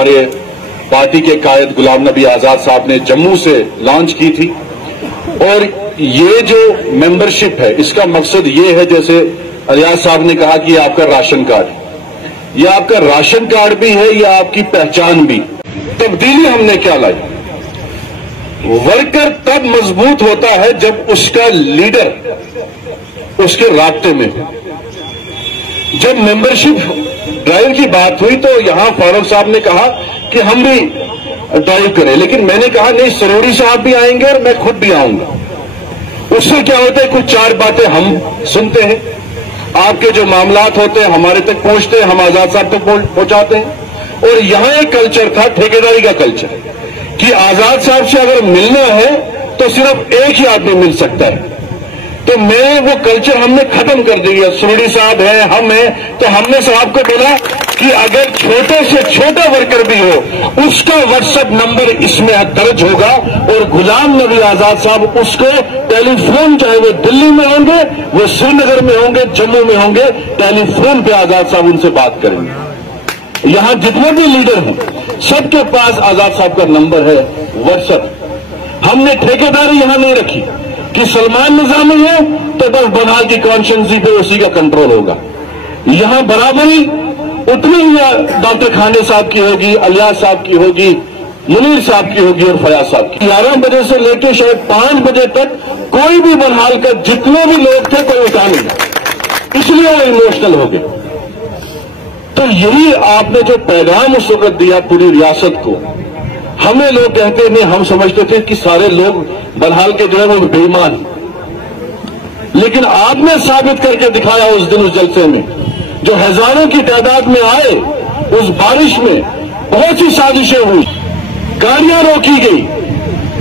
हमारे पार्टी के कायद गुलाम नबी आजाद साहब ने जम्मू से लॉन्च की थी। और ये जो मेंबरशिप है इसका मकसद ये है, जैसे अलियास साहब ने कहा कि ये आपका राशन कार्ड, ये आपका राशन कार्ड भी है, ये आपकी पहचान भी। तब्दीली हमने क्या लाई? वर्कर तब मजबूत होता है जब उसका लीडर उसके रास्ते में हो। जब मेंबरशिप ड्राइव की बात हुई तो यहां फारूक साहब ने कहा कि हम भी ड्राइव करें, लेकिन मैंने कहा नहीं, सरोड़ी साहब भी आएंगे और मैं खुद भी आऊंगा। उससे क्या होता है, कुछ चार बातें हम सुनते हैं, आपके जो मामलात होते हैं हमारे तक पहुंचते हैं, हम आजाद साहब तक पहुंचाते हैं। और यहां एक कल्चर था ठेकेदारी का कल्चर कि आजाद साहब से अगर मिलना है तो सिर्फ एक ही आदमी मिल सकता है। तो मैं वो कल्चर हमने खत्म कर दिया। सरोड़ी साहब है, हम हैं, तो हमने साहब को बोला कि अगर छोटे से छोटा वर्कर भी हो उसका व्हाट्सएप नंबर इसमें दर्ज होगा और गुलाम नबी आजाद साहब उसको टेलीफोन, चाहे वो दिल्ली में होंगे, वो श्रीनगर में होंगे, जम्मू में होंगे, टेलीफोन पे आजाद साहब उनसे बात करेंगे। यहां जितने भी लीडर हैं सबके पास आजाद साहब का नंबर है व्हाट्सएप। हमने ठेकेदारी यहां नहीं रखी कि सलमान निजामी है तो बस बंगाल की कॉन्स्टिट्यूंसी पे उसी का कंट्रोल होगा। यहां बराबरी उतनी ही डॉक्टर खाने साहब की होगी, अलियास साहब की होगी, मुनीर साहब की होगी और फयाज साहब की। 11 बजे से लेकर शायद 5 बजे तक कोई भी बंगाल का जितने भी लोग थे कोई उठा नहीं, इसलिए वो इमोशनल हो गए। तो यही आपने जो पैगाम उस वक्त दिया पूरी रियासत को, हमें लोग कहते नहीं, हम समझते थे कि सारे लोग बहरहाल के जो है वो बेईमान, लेकिन आपने साबित करके दिखाया उस दिन उस जलसे में, जो हजारों की तादाद में आए, उस बारिश में बहुत सी साजिशें हुई, गाड़ियां रोकी गई,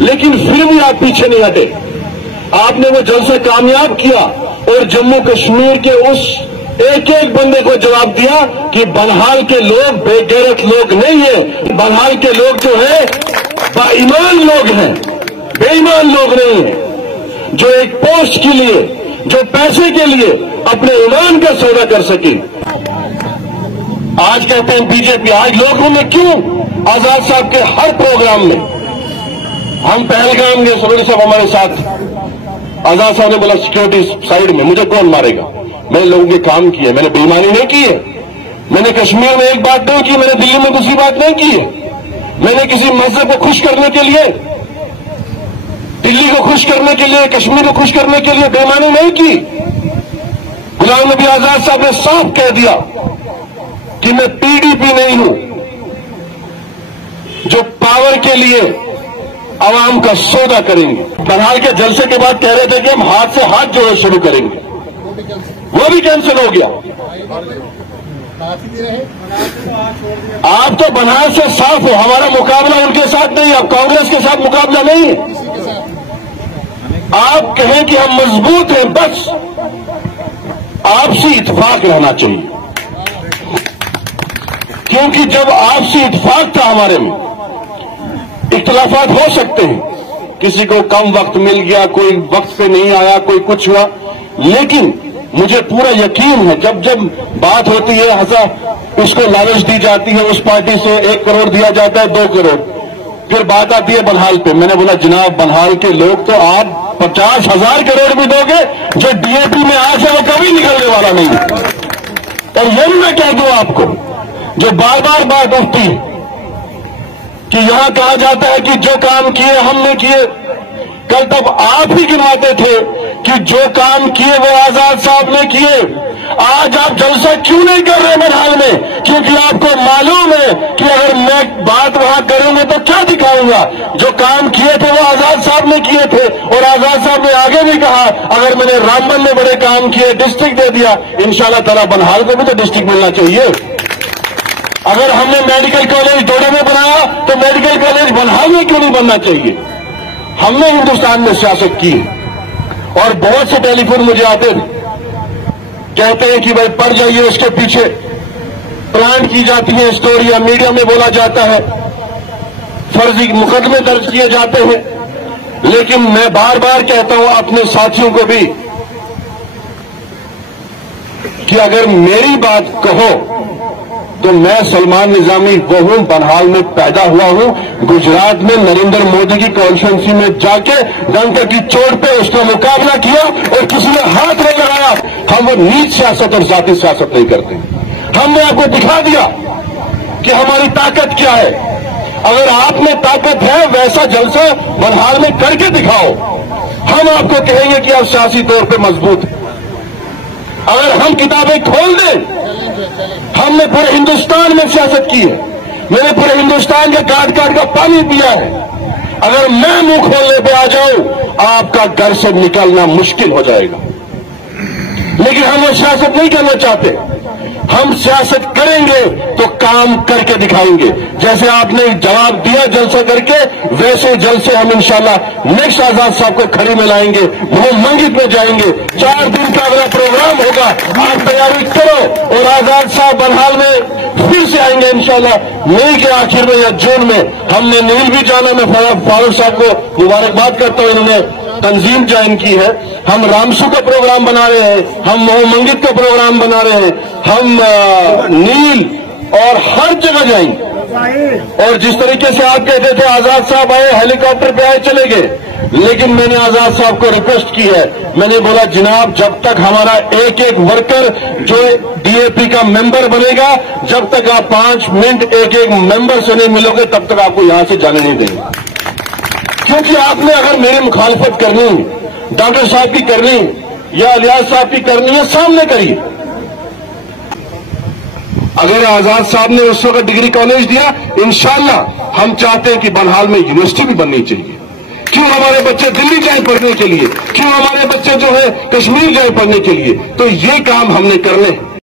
लेकिन फिर भी आप पीछे नहीं हटे। आपने वो जलसा कामयाब किया और जम्मू कश्मीर के उस एक एक बंदे को जवाब दिया कि बंगाल के लोग बेगैरत लोग नहीं है, बंगाल के लोग जो है बाईमान लोग हैं, बेईमान लोग नहीं है, जो एक पोस्ट के लिए, जो पैसे के लिए अपने ईमान का सौदा कर सके। आज कहते हैं बीजेपी, आज लोगों में क्यों आजाद साहब के हर प्रोग्राम में, हम पहलगाम गए, सरोड़ी साहब हमारे साथ, आजाद साहब ने बोला सिक्योरिटी साइड में, मुझे कौन मारेगा, मैंने लोगों के काम किए, मैंने बेईमानी नहीं की है, मैंने कश्मीर में एक बात नहीं की, मैंने दिल्ली में दूसरी बात नहीं की है, मैंने किसी मजहब को खुश करने के लिए, दिल्ली को खुश करने के लिए, कश्मीर को खुश करने के लिए बेईमानी नहीं की। गुलाम नबी आजाद साहब ने साफ कह दिया कि मैं पीडीपी नहीं हूं जो पावर के लिए आवाम का सौदा करेंगे। बहरहाल के जलसे के बाद कह रहे थे कि हम हाथ से हाथ जोड़ना शुरू करेंगे, वो भी कैंसिल हो गया। आप तो बनारस से साफ हो, हमारा मुकाबला उनके साथ नहीं, अब कांग्रेस के साथ मुकाबला नहीं है। आप कहें कि हम मजबूत हैं, बस आपसी इत्तेफाक रहना चाहिए, क्योंकि जब आपसी इत्तेफाक था हमारे में, इख्तिलाफात हो सकते हैं, किसी को कम वक्त मिल गया, कोई वक्त पे नहीं आया, कोई कुछ हुआ, लेकिन मुझे पूरा यकीन है जब जब बात होती है, उसको लालच दी जाती है, उस पार्टी से 1 करोड़ दिया जाता है, 2 करोड़, फिर बात आती है बंगाल पे। मैंने बोला जनाब बंगाल के लोग तो आप 50,000 करोड़ भी दोगे, जो डीएपी में आज है वो कभी निकलने वाला नहीं है। और ये मैं कह दूं आपको, जो बार बार बात उठती है कि यहां कहा जाता है कि जो काम किए हमने किए, कल तब आप ही गिनाते थे कि जो काम किए वो आजाद साहब ने किए। आज आप जलसा क्यों नहीं कर रहे बंगाल में? क्योंकि आपको मालूम है कि अगर मैं बात वहां करूंगा तो क्या दिखाऊंगा। जो काम किए थे वो आजाद साहब ने किए थे, और आजाद साहब ने आगे भी कहा अगर मैंने रामबन में बड़े काम किए, डिस्ट्रिक्ट दे दिया, इंशाल्लाह ताला बंगाल को भी तो डिस्ट्रिक्ट मिलना चाहिए। अगर हमने मेडिकल कॉलेज डोडा में बनाया तो मेडिकल कॉलेज बंगाल में क्यों नहीं बनना चाहिए? हमने हिंदुस्तान में सियासत की, और बहुत से टेलीफोन मुझे आते थे, कहते हैं कि भाई पढ़ जाइए, उसके पीछे प्लान की जाती है स्टोरियां, मीडिया में बोला जाता है, फर्जी मुकदमे दर्ज किए जाते हैं। लेकिन मैं बार बार कहता हूं अपने साथियों को भी कि अगर मेरी बात कहो تو میں سلمان نظامی وہ ہوں، بنہال میں پیدا ہوا ہوں، گجرات میں نریندر مودی کی کانسٹیٹوئنسی میں جا کے ڈنکر کی چوٹ پہ اس کا مقابلہ کیا اور کسی نے ہاتھ نہیں لگایا۔ ہم وہ نیچ سیاست اور ذاتی سیاست نہیں کرتے۔ ہم نے آپ کو دکھا دیا کہ ہماری طاقت کیا ہے۔ اگر آپ میں طاقت ہے ویسا جلسہ بنہال میں کر کے دکھاؤ، ہم آپ کو کہیں گے کہ آپ سیاسی طور پہ مضبوط ہیں۔ اگر ہم کتابیں کھول دیں، ہم نے پورے ہندوستان میں سیاست کی ہے، میں نے پورے ہندوستان کے کاٹ کاٹ کا پانی پیا ہے۔ اگر میں منہ کھولنے پہ آ جاؤں، آپ کا گھر سے نکلنا مشکل ہو جائے گا۔ لیکن ہم وہ سیاست نہیں کرنا چاہتے۔ ہم سیاست کریں گے تو کام کر کے دکھائیں گے۔ جیسے آپ نے جواب دیا جلسہ کر کے، ویسے جلسے ہم انشاءاللہ نیکسٹ آزاد صاحب کو کھڑی میں لائیں گے، وہ منگت میں جائیں گے۔ 4 دن کا اگلا پروگرام ہوگا، آپ تیاری کرو، اور آزاد صاحب بنہال میں پھر سے آئیں گے انشاءاللہ مئی کے آخر میں یا جون میں۔ ہم نے نیل بھی جانا، میں فاروق صاحب کو مبارکباد کرتا ہوں، انہوں نے تنظیم جوائن کی ہے۔ ہم رامسو کا پروگرام بنا رہے ہیں، ہم مہو منگت کا پروگرام بنا رہے ہیں، ہم نیل اور ہر جگہ جائیں گے۔ اور جس طریقے سے آپ کہتے تھے آزاد صاحب آئے ہیلی کاپٹر پہ آئے چلے گئے، لیکن میں نے آزاد صاحب کو ریکویسٹ کی ہے، میں نے بولا جناب جب تک ہمارا ایک ایک ورکر جو ڈی اے پی کا ممبر بنے گا، جب تک آپ 5 منٹ ایک ایک ممبر سے نہیں ملو گے تب تک آپ کو یہاں سے جانے نہیں دیں گے۔ کیونکہ آپ نے اگر میری مخالفت کرنی، ڈاکٹر صاحب کی کرنی یا الیاس صاحب کی کرنی ہے، سامنے کریے۔ اگر آزاد صاحب نے اس وقت ڈگری کالج دیا، انشاءاللہ ہم چاہتے ہیں کہ بنہال میں یونیورسٹی بھی بننی چاہیے۔ کیوں ہمارے بچے دلی جائیں پڑھنے کے لیے، کیوں ہمارے بچے جو ہے کشمیر جائیں پڑھنے کے لیے، تو یہ کام ہم نے کرنے ہیں۔